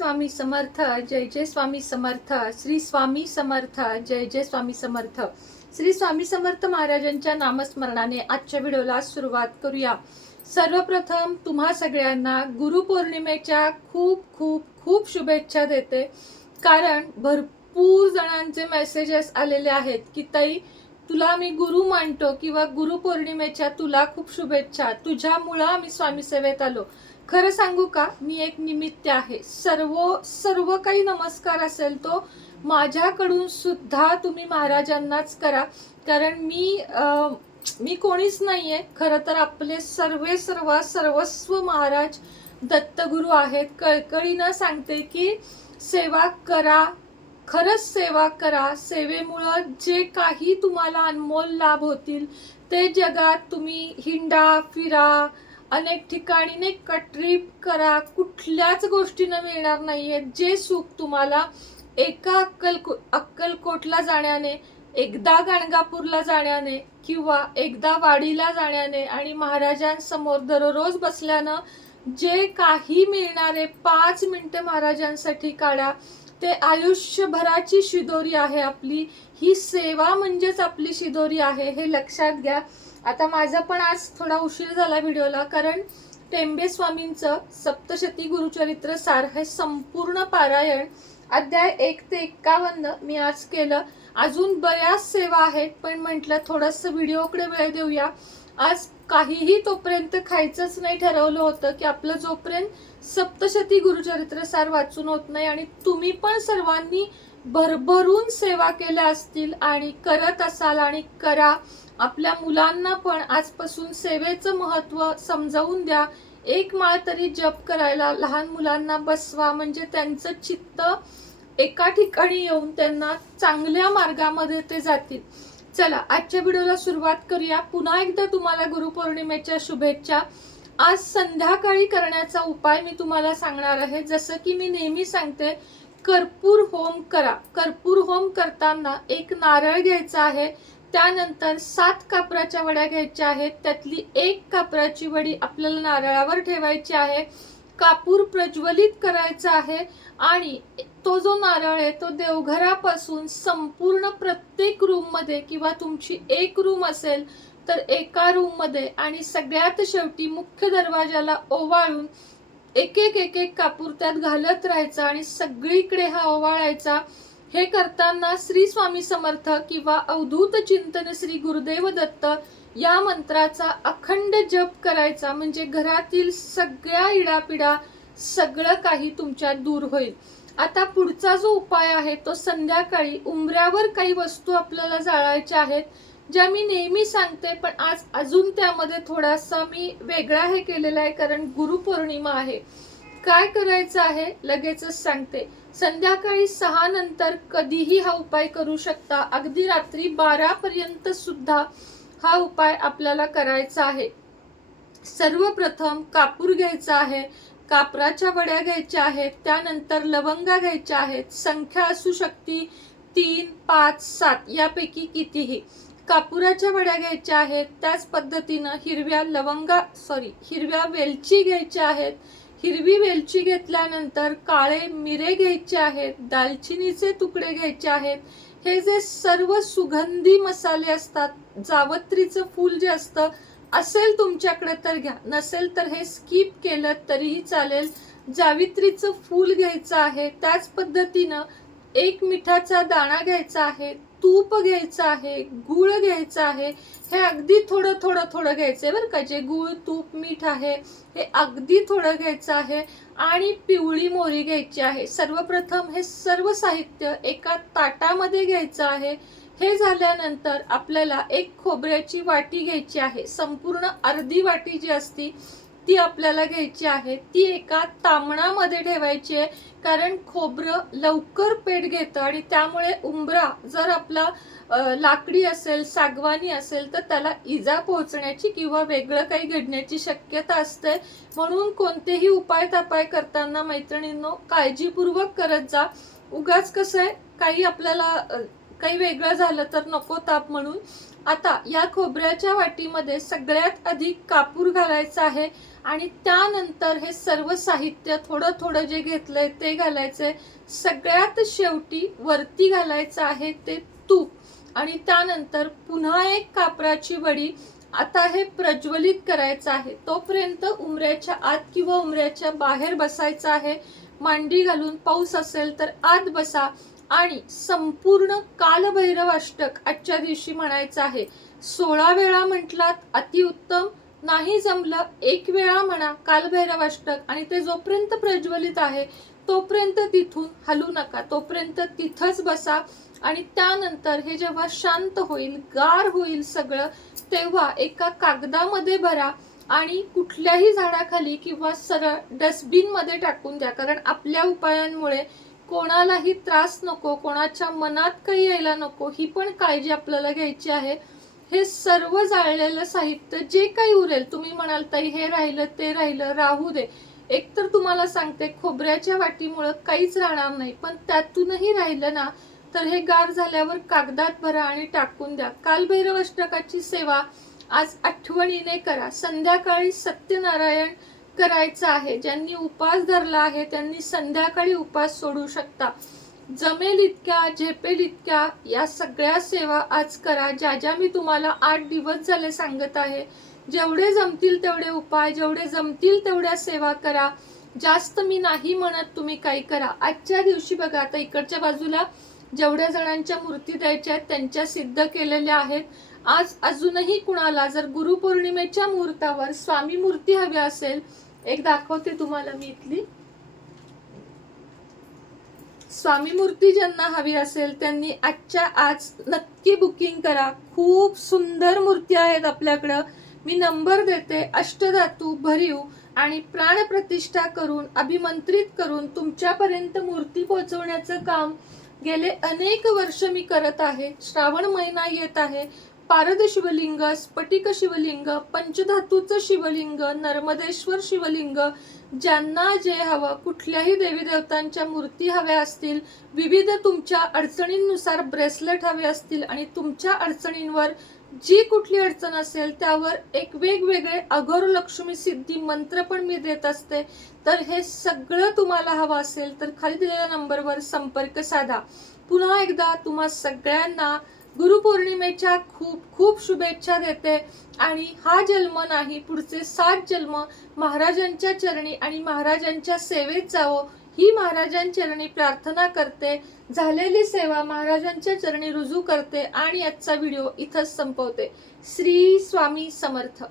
स्वामी समर्थ, जय जय स्वामी समर्थ, श्री स्वामी समर्थ, जय जय स्वामी समर्थ. श्री स्वामी समर्थ महाराजांच्या नामस्मरणाने आजच्या व्हिडिओला सुरुवात करूया. सर्वप्रथम तुम्हा सगळ्यांना गुरुपौर्णिमेच्या खूप खूप खूप शुभेच्छा देते. कारण भरपूर जणांचे मेसेजेस आलेले आहेत की ताई तुला मी गुरु मानतो किंवा गुरुपौर्णिमेच्या तुला खूप शुभेच्छा, तुझ्यामुळं आम्ही स्वामी सेवेत आलो. खरं सांगू का, मी एक निमित्त आहे. सर्व काही नमस्कार असेल तो माझ्याकडून सुद्धा तुम्ही महाराजांनाच करा. कारण मी कोणीच नाहीये. खरं तर आपले सर्वस्व महाराज दत्तगुरु आहेत. कळकळीनं सांगते की सेवा करा, खरंच सेवा करा. सेवेमुळं जे काही तुम्हाला अनमोल लाभ होतील ते जगात तुम्ही हिंडा फिरा, अनेक ठिकाणी नाही का ट्रिप करा, कुठल्याच गोष्टीनं मिळणार नाहीये. जे सुख तुम्हाला एका अक्कलकोटला जाण्याने, एकदा गाणगापूरला जाण्याने किंवा एकदा वाडीला जाण्याने आणि महाराजांसमोर दररोज बसल्यानं जे काही मिळणारे 5 मिनिटं महाराजांसाठी काढा. ते आयुष्यभराची शिदोरी आहे आपली. ही सेवा म्हणजेच आपली शिदोरी आहे, हे लक्षात घ्या. आता माझा पण आज थोडा उशीर झाला व्हिडिओला, कारण टेंबे स्वामींचं सप्तशती गुरुचरित्र सार हे संपूर्ण पारायण अध्याय 1 ते 51 मी आज केलं. अजून बऱ्याच सेवा आहेत, पण म्हटलं थोडंसं व्हिडिओकडे वेळ देऊया. आज काहीही तोपर्यंत खायचंच नाही ठरवलं होतं की आपलं जोपर्यंत सप्तशती गुरुचरित्र सार वाचून होत नाही. आणि तुम्ही पण सर्वांनी भरभरून सेवा केल्या असतील आणि करत असाल आणि करा. आपल्या मुलांना पण आजपासून सेवेचं महत्त्व समजावून द्या. एक माळ तरी जप करायला लहान मुलांना बसवा, म्हणजे त्यांचं चित्त एका ठिकाणी येऊन त्यांना चांगल्या मार्गामध्ये ते जातील. चला आजच्या व्हिडिओला सुरुवात करूया. पुन्हा एकदा तुम्हाला गुरुपौर्णिमेच्या शुभेच्छा. आज संध्याकाळी करण्याचा उपाय मी तुम्हाला सांगणार आहे. जसं की मी नेहमी सांगते, कर्पूर होम करा. कर्पूर होम करताना एक नारळ घ्यायचा आहे, त्यानंतर 7 कापराच्या वड्या घ्यायच्या आहेत. त्यातली 1 कापराची वडी आपल्याला नारळावर ठेवायची आहे. कापूर प्रज्वलित करायचा आहे आणि तो जो नारळ आहे तो देवघरापासून संपूर्ण प्रत्येक रूम मध्ये, किंवा तुमची एक रूम असेल तर एका रूम मध्ये, आणि सगळ्यात शेवटी मुख्य दरवाजाला ओवाळून एक एक कापूर त्यात घालत राहायचा आणि सगळीकडे हा ओवाळायचा. हे करताना श्री स्वामी समर्थ किंवा अवधूत चिंतन श्री गुरुदेव दत्त या मंत्राचा अखंड जप करायचा. म्हणजे घरातील सगळ्या इडापिडा सगळं काही तुमच्या दूर होईल. आता पुढचा जो उपाय आहे तो संध्याकाळी उंबऱ्यावर काही वस्तू आपल्याला जाळायच्या आहेत, ज्या मी नेहमी सांगते, पण आज अजून त्यामध्ये थोडासा मी वेगळा हे केलेला आहे, कारण गुरुपौर्णिमा आहे. काय करायचं आहे लगेचच सांगते. संध्याकाळी 6 नंतर कधीही हा उपाय करू शकता. अगदी रात्री 12 पर्यंत सुद्धा हा उपाय आपल्याला करायचा आहे. सर्वप्रथम कापूर घ्यायचा आहे, कापराच्या वड्या घ्यायच्या आहेत, त्यानंतर लवंगा घ्यायच्या आहेत. संख्या असू शकते 3, 5, 7 यापैकी कितीही. कापुराच्या वड्या घ्यायच्या आहेत. त्याच पद्धतीनं हिरव्या वेलची घ्यायच्या आहेत. हिरवी वेलची घेतल्यानंतर काळे मिरे घ्यायचे आहेत. दालचिनीचे तुकडे घ्यायचे आहेत. हे जे सर्व सुगंधी मसाले असतात, जावत्रीचं फूल जे असतं असेल तुमच्याकडे तर घ्या, नसेल तर हे स्किप केलं तरीही चालेल. जावित्रीचं फूल घ्यायचं आहे. त्याच पद्धतीनं 1 मिठाचा दाणा घ्यायचा आहे. तूप घ्यायचं आहे, गूळ घ्यायचं आहे. हे अगदी थोडं घ्यायचंय बरं का. जे गूळ, तूप, मीठ आहे हे अगदी थोडं घ्यायचं आहे. आणि पिवळी मोहरी घ्यायची आहे. सर्वप्रथम हे सर्व साहित्य एका ताटामध्ये घ्यायचं आहे. हे झाल्यानंतर आपल्याला एक खोबऱ्याची वाटी घ्यायची आहे. संपूर्ण अर्धी वाटी जी असती ती आपल्याला घ्यायची आहे. ती एका तामणामध्ये ठेवायची आहे, कारण खोबरं लवकर पेट घेतं आणि त्यामुळे उंबरा जर आपला लाकडी असेल, सागवानी असेल तर त्याला इजा पोहोचण्याची किंवा वेगळं काही घडण्याची शक्यता असते. म्हणून कोणतेही उपाय तापाय करताना मैत्रिणींनो काळजीपूर्वक करत जा. उगाच कसं आहे, काही आपल्याला काही वेगळं झालं तर नको ताप म्हणून. आता या खोबऱ्याच्या वाटीमध्ये सगळ्यात अधिक कापूर घालायचा आहे आणि त्यानंतर हे सर्व साहित्य थोडं थोडं जे घेतलंय ते घालायचंय. सगळ्यात शेवटी वरती घालायचं आहे ते तूप आणि त्यानंतर पुन्हा एक कापराची वडी. आता हे प्रज्वलित करायचं आहे. तोपर्यंत उमऱ्याच्या आत किंवा उमऱ्याच्या बाहेर बसायचं आहे. मांडी घालून, पाऊस असेल तर आत बसा आणि संपूर्ण कालभैरव अष्टक आजच्या दिवशी म्हणायचं आहे. 16 वेळा म्हटलात अतिउत्तम, नाही जमलं 1 वेळा म्हणा कालभैरव अष्टक आणि ते जोपर्यंत प्रज्वलित आहे तोपर्यंत तिथून हलू नका, तोपर्यंत तिथंच बसा. आणि त्यानंतर हे जेव्हा शांत होईल, गार होईल सगळं, तेव्हा एका कागदामध्ये भरा आणि कुठल्याही झाडाखाली किंवा सरळ डस्टबिन मध्ये टाकून द्या. कारण आपल्या उपायांमुळे कोणालाही त्रास नको, कोणाच्या मनात काही यायला नको, ही पण काळजी आपल्याला घ्यायची आहे. हे सर्व जाळलेलं साहित्य जे काही उरेल, तुम्ही म्हणाल ताई हे राहिलं ते राहिलं, राहू दे. एकतर तुम्हाला सांगते खोबऱ्याच्या वाटीमुळे काहीच राहणार नाही, पण त्यातूनही राहिलं ना तर हे गार झाल्यावर कागदात भरा आणि टाकून द्या. कालभैरव अष्टकाची सेवा आज आठवणीने करा. संध्याकाळी सत्यनारायण करायचं आहे. ज्यांनी उपास धरला आहे त्यांनी संध्याकाळी उपास सोडू शकता. जमेल इतक्या, झेपेल इतक्या या सगळ्या सेवा आज करा, ज्या ज्या मी तुम्हाला 8 दिवस झाले सांगत आहे. जेवढे जमतील तेवढे उपाय, जेवढे जमतील तेवढ्या सेवा करा. जास्त मी नाही म्हणत, तुम्ही काही करा. आजच्या दिवशी बघा, आता इकडच्या बाजूला जेवढ्या जणांच्या मूर्ती द्यायच्या आहेत त्यांच्या सिद्ध केलेल्या आहेत. आज अजूनही कुणाला जर गुरुपौर्णिमेच्या मुहूर्तावर स्वामी मूर्ती हवी असेल, एक दाखवते तुम्हाला मी इथली. स्वामी मूर्ती ज्यांना हवी असेल त्यांनी आजच्या आज नक्की बुकिंग करा. खूप सुंदर मूर्ती आहेत आपल्याकडं. मी नंबर देते. अष्टधातू, भरीव आणि प्राणप्रतिष्ठा करून, अभिमंत्रित करून तुमच्यापर्यंत मूर्ती पोहोचवण्याचं काम गेले अनेक वर्ष मी करत आहे. श्रावण महिना येत आहे. पारद शिवलिंग, स्फटिक शिवलिंग, पंचधातूचं शिवलिंग, नर्मदेश्वर शिवलिंग, ज्यांना जे हवं, कुठल्याही देवी देवतांच्या मूर्ती हव्या असतील, विविध तुमच्या अडचणींनुसार ब्रेसलेट हवे असतील आणि तुमच्या अडचणींवर जी कुठली अडचण असेल त्यावर एक वेगवेगळे अघोर लक्ष्मी सिद्धी मंत्र पण मी देत असते. तर हे सगळं तुम्हाला हवं असेल तर खाली दिलेल्या नंबरवर संपर्क साधा. पुन्हा एकदा तुम्हा सगळ्यांना गुरुपौर्णिमेच्या खूप खूप शुभेच्छा देते आणि हा जन्म नाही, पुढचे 7 जन्म महाराजांच्या चरणी आणि महाराजांच्या सेवेत जावो ही महाराजांचरणी प्रार्थना करते. झालेली सेवा महाराजांच्या चरणी रुजू करते आणि आजचा व्हिडिओ इथंच संपवते. श्री स्वामी समर्थ.